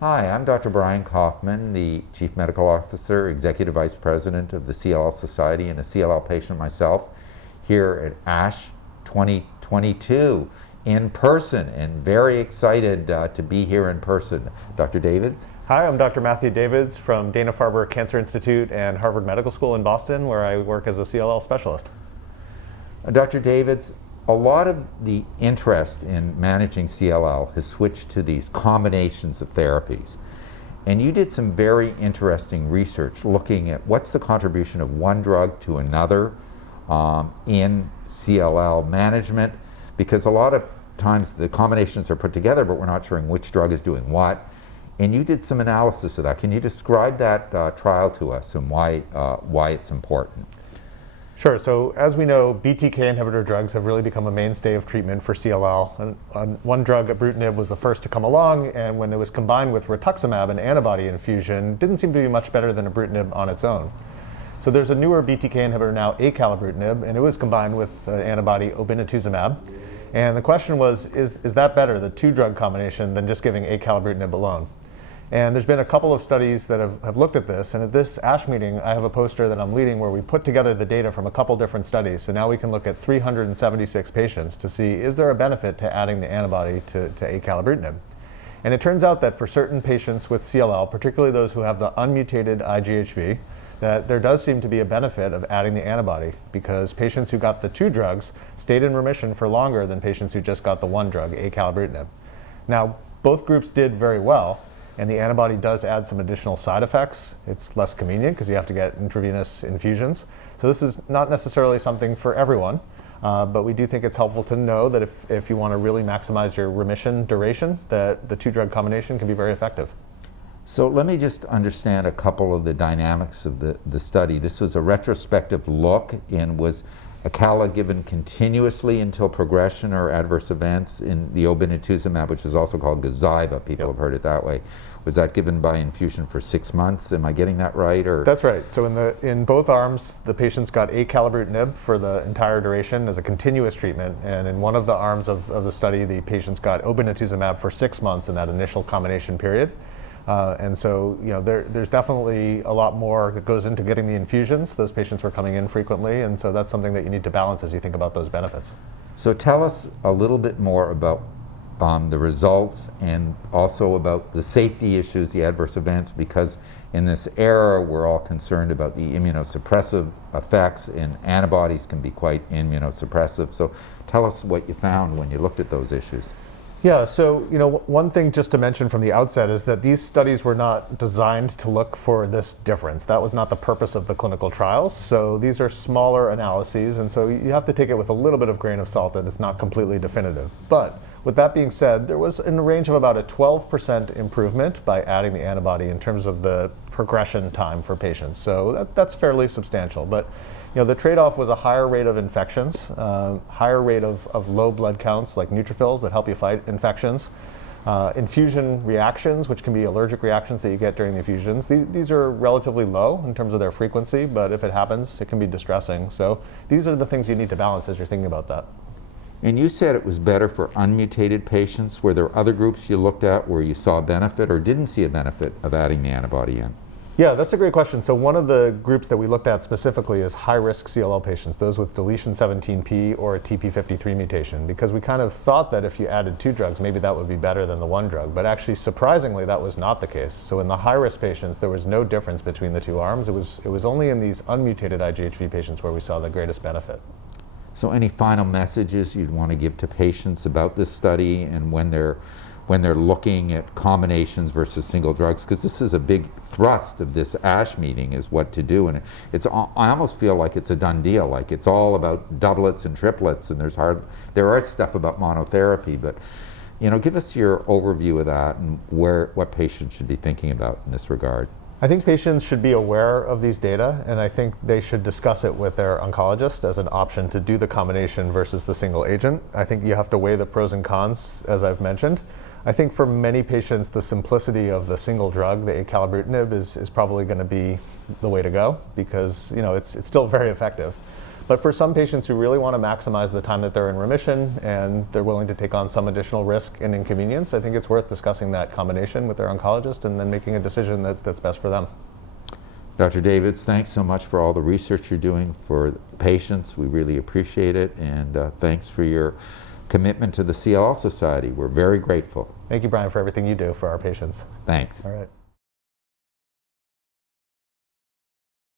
Hi, I'm Dr. Brian Kaufman, the Chief Medical Officer, Executive Vice President of the CLL Society, and a CLL patient myself here at ASH 2022 in person, and very excited to be here in person. Dr. Davids? Hi, I'm Dr. Matthew Davids from Dana-Farber Cancer Institute and Harvard Medical School in Boston, where I work as a CLL specialist. Dr. Davids, a lot of the interest in managing CLL has switched to these combinations of therapies. And you did some very interesting research looking at what's the contribution of one drug to another in CLL management, because a lot of times the combinations are put together, but we're not sure which drug is doing what. And you did some analysis of that. Can you describe that trial to us and why it's important? Sure. So as we know, BTK inhibitor drugs have really become a mainstay of treatment for CLL. And one drug, Obinutuzumab, was the first to come along, and when it was combined with rituximab, an antibody infusion, didn't seem to be much better than Obinutuzumab on its own. So there's a newer BTK inhibitor now, Acalabrutinib, and it was combined with antibody Obinutuzumab. And the question was, is that better, the two-drug combination, than just giving Acalabrutinib alone? And there's been a couple of studies that have looked at this, and at this ASH meeting, I have a poster that I'm leading where we put together the data from a couple different studies. So now we can look at 376 patients to see, is there a benefit to adding the antibody to Acalabrutinib? And it turns out that for certain patients with CLL, particularly those who have the unmutated IgHV, that there does seem to be a benefit of adding the antibody, because patients who got the two drugs stayed in remission for longer than patients who just got the one drug, Acalabrutinib. Now, both groups did very well, and the antibody does add some additional side effects. It's less convenient because you have to get intravenous infusions. So this is not necessarily something for everyone, but we do think it's helpful to know that if you want to really maximize your remission duration, that the two-drug combination can be very effective. So let me just understand a couple of the dynamics of the study. This was a retrospective look, and was Acala given continuously until progression or adverse events in the Obinutuzumab, which is also called Gazyva, people have heard it that way. Was that given by infusion for 6 months? Am I getting that right? Or? That's right. So in both arms, the patients got Acalabrutinib for the entire duration as a continuous treatment, and in one of the arms of the study, the patients got Obinutuzumab for 6 months in that initial combination period. And so, there's definitely a lot more that goes into getting the infusions. Those patients were coming in frequently, and so that's something that you need to balance as you think about those benefits. So tell us a little bit more about the results, and also about the safety issues, the adverse events, because in this era we're all concerned about the immunosuppressive effects, and antibodies can be quite immunosuppressive. So tell us what you found when you looked at those issues. Yeah, so one thing just to mention from the outset is that these studies were not designed to look for this difference. That was not the purpose of the clinical trials. So these are smaller analyses, and so you have to take it with a little bit of grain of salt that it's not completely definitive. But with that being said, there was in the range of about a 12% improvement by adding the antibody in terms of the progression time for patients. So that's fairly substantial. But the trade-off was a higher rate of infections, higher rate of low blood counts like neutrophils that help you fight infections, infusion reactions, which can be allergic reactions that you get during the infusions. These are relatively low in terms of their frequency, but if it happens, it can be distressing. So these are the things you need to balance as you're thinking about that. And you said it was better for unmutated patients. Were there other groups you looked at where you saw a benefit or didn't see a benefit of adding the antibody in? Yeah, that's a great question. So one of the groups that we looked at specifically is high-risk CLL patients, those with deletion 17p or a TP53 mutation, because we kind of thought that if you added two drugs, maybe that would be better than the one drug. But actually, surprisingly, that was not the case. So in the high-risk patients, there was no difference between the two arms. It was only in these unmutated IgHV patients where we saw the greatest benefit. So any final messages you'd want to give to patients about this study, and when they're looking at combinations versus single drugs, because this is a big thrust of this ASH meeting, is what to do, and I almost feel like it's a done deal, like it's all about doublets and triplets, and there are stuff about monotherapy, but give us your overview of that and what patients should be thinking about in this regard. I think patients should be aware of these data, and I think they should discuss it with their oncologist as an option to do the combination versus the single agent. I think you have to weigh the pros and cons, as I've mentioned. I think for many patients, the simplicity of the single drug, the Acalabrutinib, is probably going to be the way to go, because it's still very effective. But for some patients who really want to maximize the time that they're in remission and they're willing to take on some additional risk and inconvenience, I think it's worth discussing that combination with their oncologist and then making a decision that's best for them. Dr. Davids, thanks so much for all the research you're doing for patients. We really appreciate it, and thanks for your commitment to the CLL Society. We're very grateful. Thank you, Brian, for everything you do for our patients. Thanks. All right.